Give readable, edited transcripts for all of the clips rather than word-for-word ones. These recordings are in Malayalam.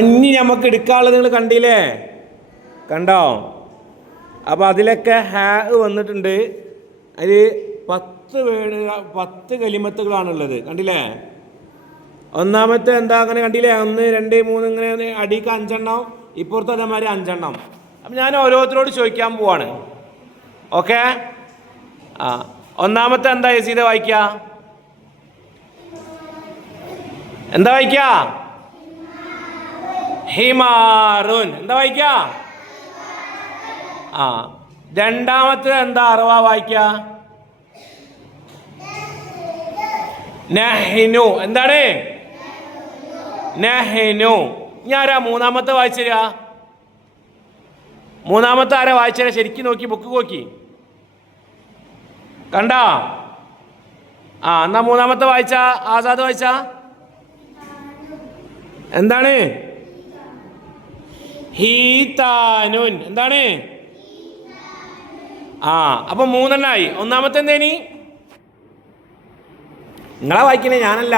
ഇനി നമുക്ക് എടുക്കാനുള്ളത് നിങ്ങൾ കണ്ടില്ലേ? കണ്ടോ? അപ്പോൾ അതിലൊക്കെ ഹാ വന്നിട്ടുണ്ട്. അതിൽ 10 കലിമത്തുകളാണുള്ളത്. കണ്ടില്ലേ? ഒന്നാമത്തെ എന്താ അങ്ങനെ കണ്ടില്ലേ? 1 2 3 ഇങ്ങനെ അടിക്ക് 5 എണ്ണം, ഇപ്പുറത്ത് അതേമാതിരി 5 എണ്ണം. അപ്പം ഞാൻ ഓരോരുത്തരോട് ചോദിക്കാൻ പോവാണ്. ഓക്കെ? ഒന്നാമത്തെ എന്താ യസീദ വായിക്കുക? എന്താ വായിക്കുക? ഹിമാറുൻ. എന്താ വായിക്കുക? രണ്ടാമത്തെ എന്താ അറവാ വായിക്കുക? നഹ്നു. എന്താണ്? നഹ്നു. ഞാനാ മൂന്നാമത്തെ വായിച്ചര? മൂന്നാമത്തെ ആരാ വായിച്ചര? ശരിക്കും നോക്കി, ബുക്ക് നോക്കി കണ്ടാ? എന്നാ മൂന്നാമത്തെ വായിച്ച ആസാദ് വായിച്ച എന്താണ്? ഹീതാനുൻ. എന്താണ്? അപ്പൊ 3 എണ്ണായി. ഒന്നാമത്തെ എന്തേനി? നിങ്ങളാ വായിക്കണേ, ഞാനല്ല.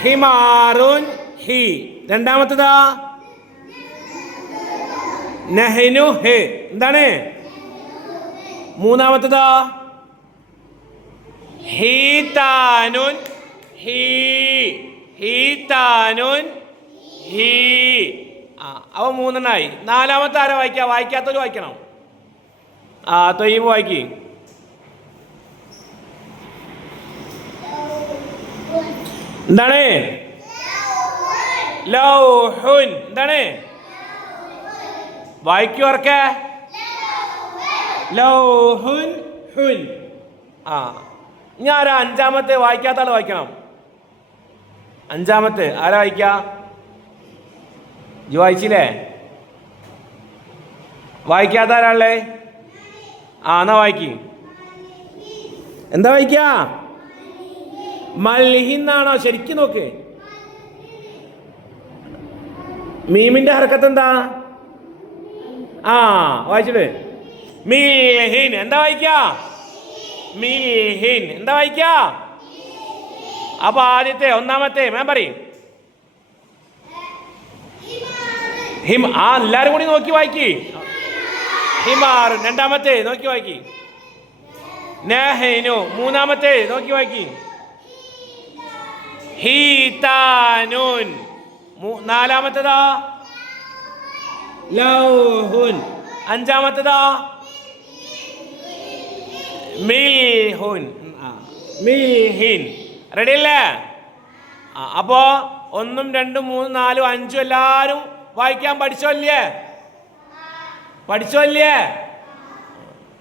ഹിമാറുൻ ഹി. രണ്ടാമത്തേതാ? നഹ്നു ഹെ. എന്താണ്? മൂന്നാമത്തേതാ? ഹീതാനുൻ ഹി. ഹീതാനുൻ ഹി. അവ 3 എണ്ണായി. നാലാമത്തെ ആരാ വായിക്കുക? വായിക്കാത്തവർ വായിക്കണം. തൊയ്യബ് വായിക്ക്. എന്താണ്? ലൗഹുൻ. എന്താണ്? വായിക്കൂ ഉറക്കെ. ലൗഹുൻ ഹുൻ. ഞാൻ അഞ്ചാമത്തെ വായിക്കാത്ത ആൾ വായിക്കണം. അഞ്ചാമത്തെ ആരാ വായിക്ക? ഇജ്ജ് വായിച്ചില്ലേ? വായിക്കാത്ത ആരാളേ? എന്നാ വായിക്ക്. എന്താ വായിക്ക? മൽഹിന്നാണോ? ശരിക്കും നോക്ക്. മീമിന്റെ ഹർക്കത്ത് എന്താ? വായിച്ചിട്ട് മിൽഹിൻ. എന്താ വായിക്ക? മിൽഹിൻ. എന്താ വായിക്ക? അപ്പൊ ആദ്യത്തെ ഒന്നാമത്തെ ഞാൻ പറയും. എല്ലാരും കൂടി നോക്കി വായിക്കി. ഹിമാർ. രണ്ടാമത്തെ നോക്കി വായിക്കി. നഹ്നു. മൂന്നാമത്തെ നോക്കി വായിക്കി. ഹീതാനുൻ. നാലാമത്തേതാ? ലൗഹുൻ. അഞ്ചാമത്തേതാ? മിൽഹുൻ. മിൽഹിൻ. റെഡി അല്ലേ? അപ്പോ 1 2 3 4 5 എല്ലാരും വായിക്കാൻ പഠിച്ചോ ഇല്ലേ? പഠിച്ചോ ഇല്ലേ?